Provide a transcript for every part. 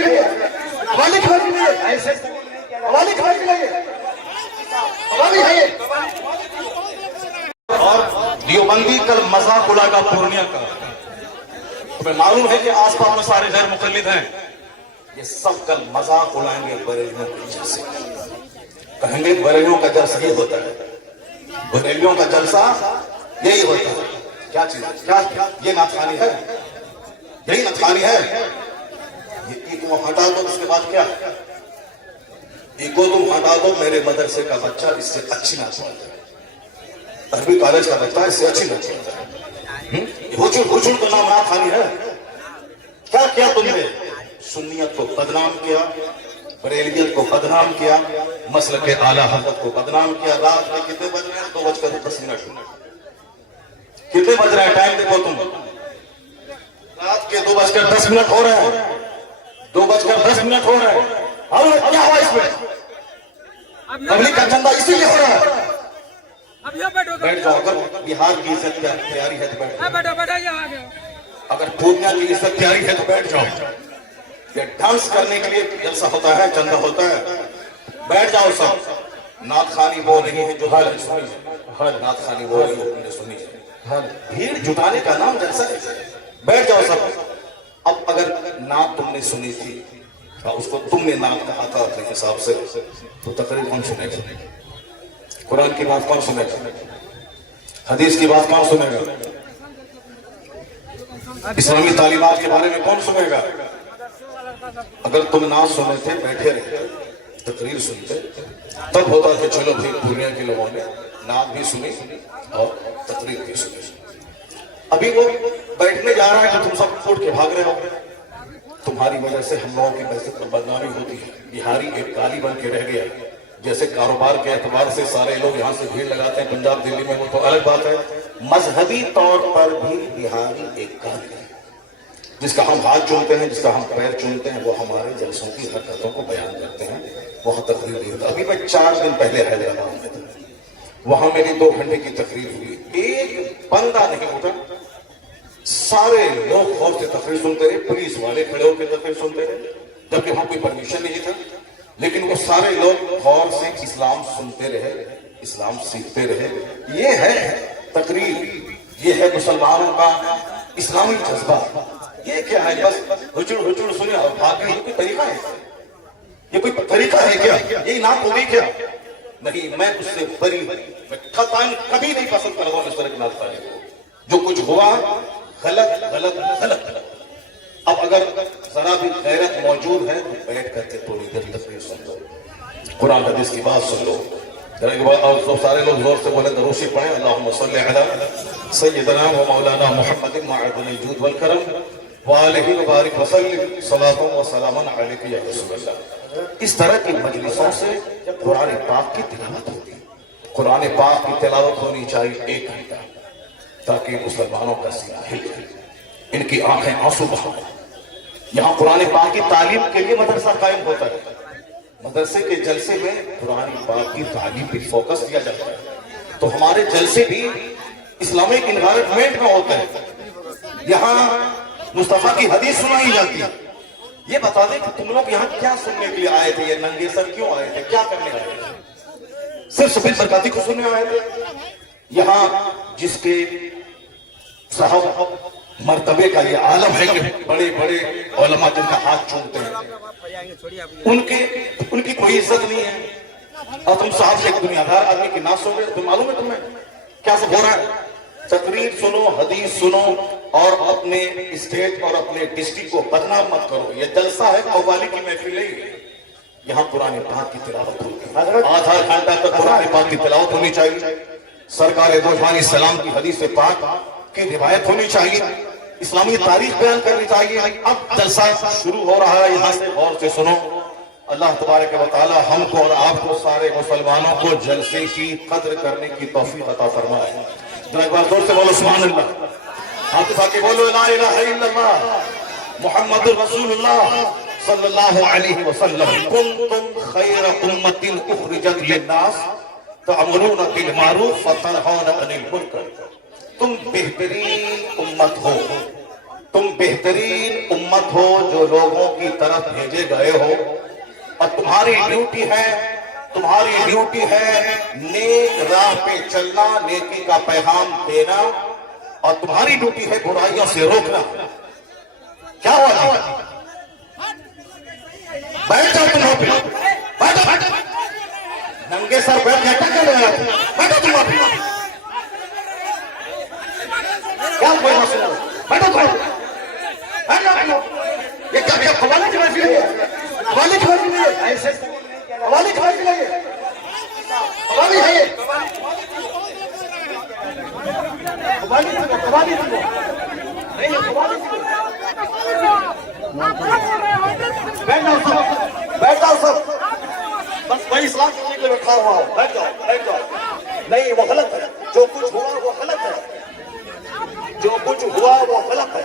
के लिए हवाले खबर के लिए हवाले खबर के लिए हवाले है ये। और देवबंदी कल मजाक उड़ाएगा पूर्णिया का। तुम्हें मालूम है कि आसपास में सारे गैर मुकल्लिद हैं, ये सब कल मजाक उड़ाएंगे बरेलियों के जलसे। कहेंगे बरेलियों का जलसा ये होता है, बरेलियों का जलसा यही होता है। क्या चीज क्या ये नाथखानी है, यही नाथखानी है। ये ईगो हटा दो, उसके बाद क्या ईगो तुम हटा दो। मेरे मदरसे का बच्चा इससे अच्छी नाचवाता है, अरबी कॉलेज का बच्चा इससे अच्छी नाचवाता है। हुजूर का नाम नाथखानी है। क्या किया तुमने? सुन्नियत को बदनाम किया, बरेलियत को बदनाम किया, मसलक के आला हज़रत को बदनाम किया। रात में कितने बज रहे हैं? 2:10। कितने बज रहे हैं? टाइम देखो तुम, रात के 2:10 हो रहे हैं, 2:10 हो रहे हैं। और क्या हुआ इसमें? पब्लिक का चंदा इसीलिए हो रहा है। बैठ जाओ, अगर बिहार की इज्जत तैयारी है तो बैठ जाओ। अगर पूर्णिया की इज्जत तैयारी है तो बैठ जाओ। ये डांस करने के लिए जलसा होता है, चंदा होता है। बैठ जाओ सब। नाथखानी वो नहीं है जो नाथखानी वो नहीं तुमने सुनी है। भीड़ जुटाने का नाम जलसा है। बैठ जाओ सब। अब अगर नात तुमने सुनी थी और उसको तुमने नात कहा था अपने हिसाब से, तो तकरीर कौन सुनेगा? कुरान की बात कौन सुनेगा? हदीस की बात कौन सुनेगा? इस्लामी तालीमात के बारे में कौन सुनेगा? अगर तुम ना सुने थे, बैठे रहते, तकरीर सुनते, तब होता कि चलो भाई पूर्णिया के लोगों ने नात भी सुनी और तकरीर भी सुनी। अभी वो बैठने जा रहा है तो तुम सब उठ के भाग रहे हो। तुम्हारी वजह से हम लोगों की वैसे तो बदनामी होती है। बिहारी एक काली बन के रह गया। जैसे कारोबार के एतबार से सारे लोग यहाँ से भीड़ लगाते हैं पंजाब दिल्ली में, वो तो अलग बात है। मजहबी तौर पर भी बिहारी एक काली है, जिसका हम हाथ चूमते हैं, जिसका हम पैर चूमते हैं, वो हमारे जलसों की हरकतों को बयान करते हैं। वहां तकरीर नहीं होता। अभी मैं 4 दिन पहले हैदराबाद में था, वहां मेरी 2 घंटे की तकरीर हुई। एक बंदा नहीं उठा, सारे लोग गौर से तकरीर सुनते रहे। पुलिस वाले खड़े होकर तकरीर सुनते रहे, जबकि वहां कोई परमिशन नहीं था, लेकिन वो सारे लोग गौर से इस्लाम सुनते रहे, इस्लाम सीखते रहे। ये है तकरीर, ये है मुसलमानों का इस्लामी जज्बा। ये क्या है? बस हुजूर सुने और भागने। ये कोई तरीका है? ये कोई तरीका है क्या? यही नाम होगी क्या? नहीं, मैं उससे बरी, मैं कभी नहीं पसंद कर रहा हूं इस तरह की नाचता। जो कुछ हुआ गलत गलत गलत। अब अगर जरा भी गैरत मौजूद है तो बैठ करके थोड़ी देर तकरीर सुन लो, कुरान हदीस की बात सुन लो। और तो सारे लोग जोर से बोले दरूशी पढ़े, अल्लाहुम्मा सल्ली अला सय्यिदना व मौलाना मुहम्मदिन मअदुल जूद वल करम व आलिहि व बारिक व सल्लिम सलातु व सलामन अलैका या रसूलल्लाह। इस तरह की मजलिसों से कुरान पाक की तिलावत होती है। कुरान पाक की तिलावत होनी चाहिए 1 घंटा, ताकि मुसलमानों का सीना हिल जाए, इनकी आंखें आंसू बहाए। यहाँ कुरान पाक की तालीम के लिए मदरसा कायम होता है। मदरसे के जलसे में कुरान पाक की तालीम पे फोकस दिया जाता है। तो हमारे जलसे भी इस्लामिक इन्वायरमेंट में होते हैं। यहाँ मुस्तफा की हदीस सुनाई जाती है। ये बता दें कि तुम लोग यहाँ क्या सुनने के लिए आए थे? ये नंगे सर क्यों आए थे? क्या करने आए थे? सिर्फ सफेद बरकाती को सुनने आए थे? यहाँ जिसके साहब मर्तबे का ये आलम है कि बड़े बड़े उलमा जिनका हाथ चूमते हैं, उनकी कोई इज्जत नहीं है। और तुम साहब एक दुनियादार आदमी की ना सुन रहे, तुम मालूम है तुम्हें क्या सब हो रहा है? तकरीर सुनो, हदीस सुनो और अपने स्टेट और अपने डिस्ट्रिक्ट को बदनाम मत करो। ये जलसा है, कव्वाली की महफिल नहीं है। यहाँ कुरान पाक की तिलावत होती है। आधा घंटा तक कुरान पाक की तिलावत होनी चाहिए। सरकार दो जहान सलाम की हदीस पाक की रिवायत होनी चाहिए। इस्लामी तारीख बयान करनी चाहिए। अब जलसा शुरू हो रहा है, यहाँ से गौर से सुनो। अल्लाह तबारक व तआला हमको और आपको सारे मुसलमानों को जलसे की कद्र करने की तौफीक अता फरमाए। जरा एक बार जोर से बोलो सुभान अल्लाह। हाथ उठा के बोलो ला इलाहा इल्लल्लाह मुहम्मदुर रसूलुल्लाह सल्लल्लाहु अलैहि वसल्लम। कुंतुम खैर उम्मतिन उखरिजत लिन्नास तअमुरूना बिल मारूफ व तनहौना अनिल मुनकर। तुम बेहतरीन उम्मत हो, तुम बेहतरीन उम्मत मत हो जो लोगों की तरफ भेजे गए हो, और तुम्हारी ड्यूटी है नेक राह पे चलना, नेकी का पैगाम देना, और तुम्हारी ड्यूटी है बुराइयों से रोकना। क्या हुआ? बैठ जाओ तुम वहां पे, बैठो। नंगे सर बैठ गया, क्या कर रहे हो? बैठो तुम वहां पे। क्या कोई मसला? बैठो। ये क्या हवाले की महफिल है? हवाले की महफिल है? ऐसे हवाले की महफिल है? हवाले है ये? हवाले बैठ जाओ सब। बस वही इस्लाम के लिए बैठा हुआ हूँ। बैठ जाओ। नहीं, वो गलत है। जो कुछ हुआ वो गलत है। जो कुछ हुआ वो गलत है।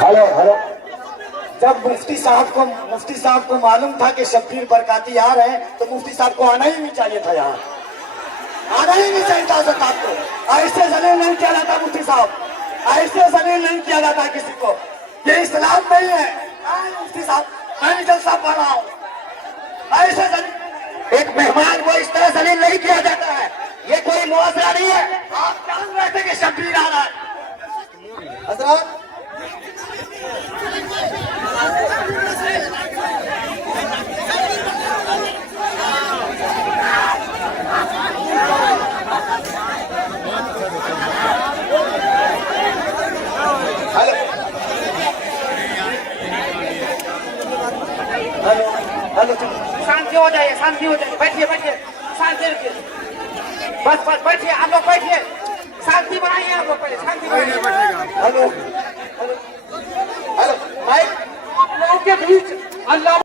हेलो। जब मुफ्ती साहब को मालूम था कि शब्बीर बरकाती आ रहे हैं, तो मुफ्ती साहब को आना ही नहीं चाहिए था। यहाँ आना ही नहीं चाहिए था। सरकार को ऐसे जलील नहीं किया जाता। मुफ्ती साहब, ऐसे जलील नहीं किया जाता किसी को। ये इस्लाम नहीं है। मुफ्ती साहब, मैं भी जलसा पढ़ रहा हूँ। ऐसे जलील एक मेहमान को इस तरह जलील नहीं किया जाता है। ये कोई मुआवजा नहीं है। आप जान रहे थे कि शब्बीर आ रहा है। हजरत, हेलो, शांति हो जाइए। बैठिए, शांति रखिए। बस बैठिए, आप लोग